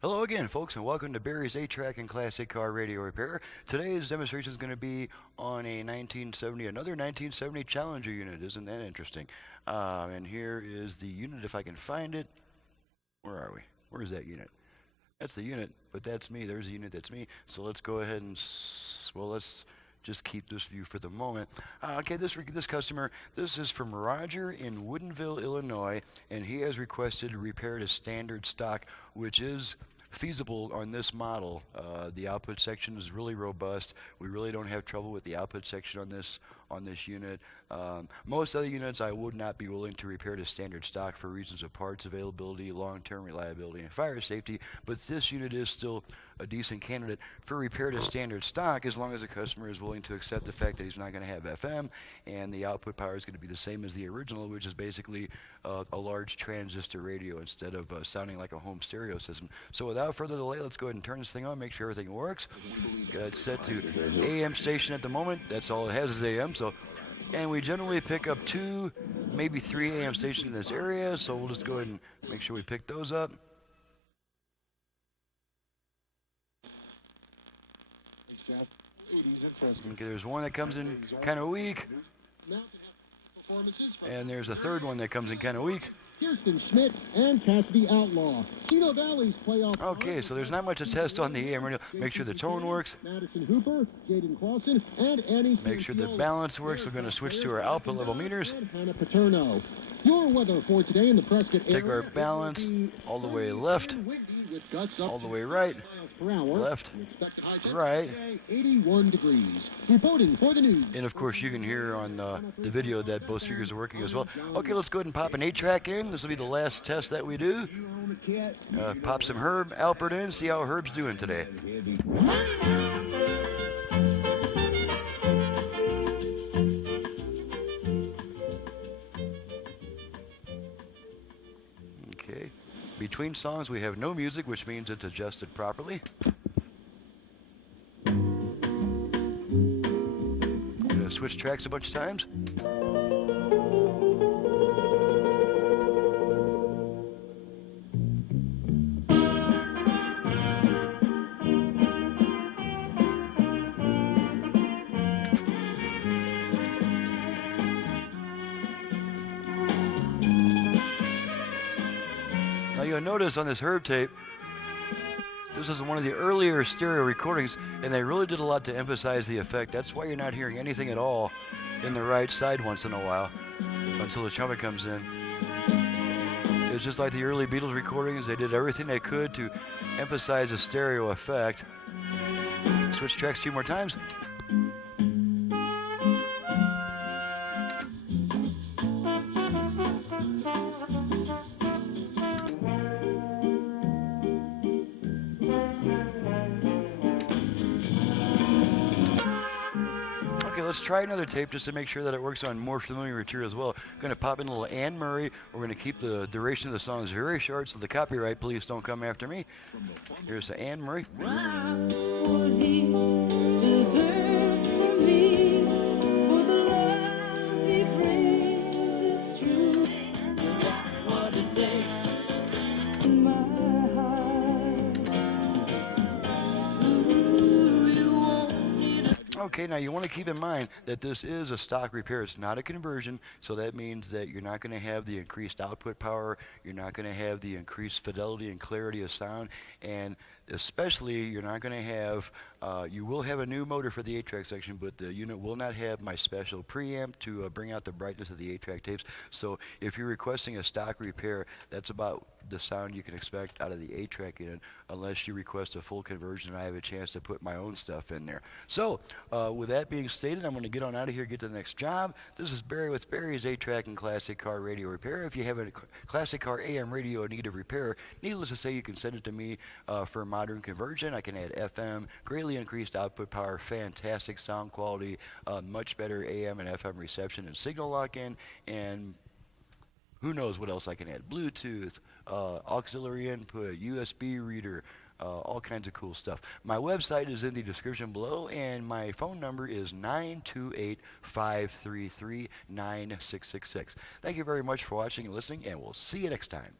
Hello again, folks, and welcome to Barry's 8-Track and Classic Car Radio Repair. Today's demonstration is going to be on another 1970 Challenger unit. Isn't that interesting? And here is the unit, if I can find it. Where are we? Where is that unit? That's the unit, but that's me. There's a unit, that's me. So let's go ahead and, let's just keep this view for the moment. Okay, this customer, this is from Roger in Woodinville, Illinois, and he has requested repair to standard stock, which is feasible on this model. The output section is really robust. We really don't have trouble with the output section on this unit. Most other units I would not be willing to repair to standard stock for reasons of parts availability, long-term reliability, and fire safety, but this unit is still a decent candidate for repair to standard stock as long as the customer is willing to accept the fact that he's not going to have FM and the output power is going to be the same as the original, which is basically a large transistor radio instead of sounding like a home stereo system. So without further delay, let's go ahead and turn this thing on, make sure everything works. Got it set to AM station at the moment. That's all it has is AM. And we generally pick up 2, maybe 3 AM stations in this area, so we'll just go ahead and make sure we pick those up. Okay, there's one that comes in kind of weak, and there's a third one that comes in kind of weak. Kirsten Schmidt and Cassidy Outlaw. Chino Valley's playoff. Okay, so there's not much to test on the AM radio. Make sure the tone works. Madison Hooper, Jaden Clausen, and Annie. Make sure the balance works. We're going to switch to our output level meters. Hannah Paterno. Your weather for today in the Prescott area. Take our balance all the way left, all the way right, left, right. 81 degrees. Reporting for the news. And of course, you can hear on the video that both speakers are working as well. Okay, let's go ahead and pop an 8-track in. This will be the last test that we do. Pop some Herb Alpert in, see how Herb's doing today. Okay. Between songs, we have no music, which means it's adjusted properly. Gonna switch tracks a bunch of times. Now you'll notice on this Herb tape, this is one of the earlier stereo recordings, and they really did a lot to emphasize the effect. That's why you're not hearing anything at all in the right side once in a while, until the trumpet comes in. It's just like the early Beatles recordings. They did everything they could to emphasize a stereo effect. Switch tracks 2 more times. Let's try another tape just to make sure that it works on more familiar material as well. Going to pop in a little Anne Murray. We're going to keep the duration of the songs very short, so the copyright police don't come after me. Here's the Anne Murray. Okay, now you want to keep in mind that this is a stock repair. It's not a conversion, so that means that you're not going to have the increased output power, you're not going to have the increased fidelity and clarity of sound, and especially you're not going to have, you will have a new motor for the 8-track section, but the unit will not have my special preamp to bring out the brightness of the 8-track tapes. So if you're requesting a stock repair, that's about the sound you can expect out of the 8-track unit, unless you request a full conversion and I have a chance to put my own stuff in there. So with that being stated, I'm going to get on out of here, get to the next job. This is Barry with Barry's 8-Track and Classic Car Radio Repair. If you have a classic car AM radio in need of repair, needless to say, you can send it to me for modern conversion. I can add FM, greatly increased output power, fantastic sound quality, much better AM and FM reception and signal lock-in, and who knows what else I can add. Bluetooth, auxiliary input, USB reader, all kinds of cool stuff. My website is in the description below, and my phone number is 928-533-9666. Thank you very much for watching and listening, and we'll see you next time.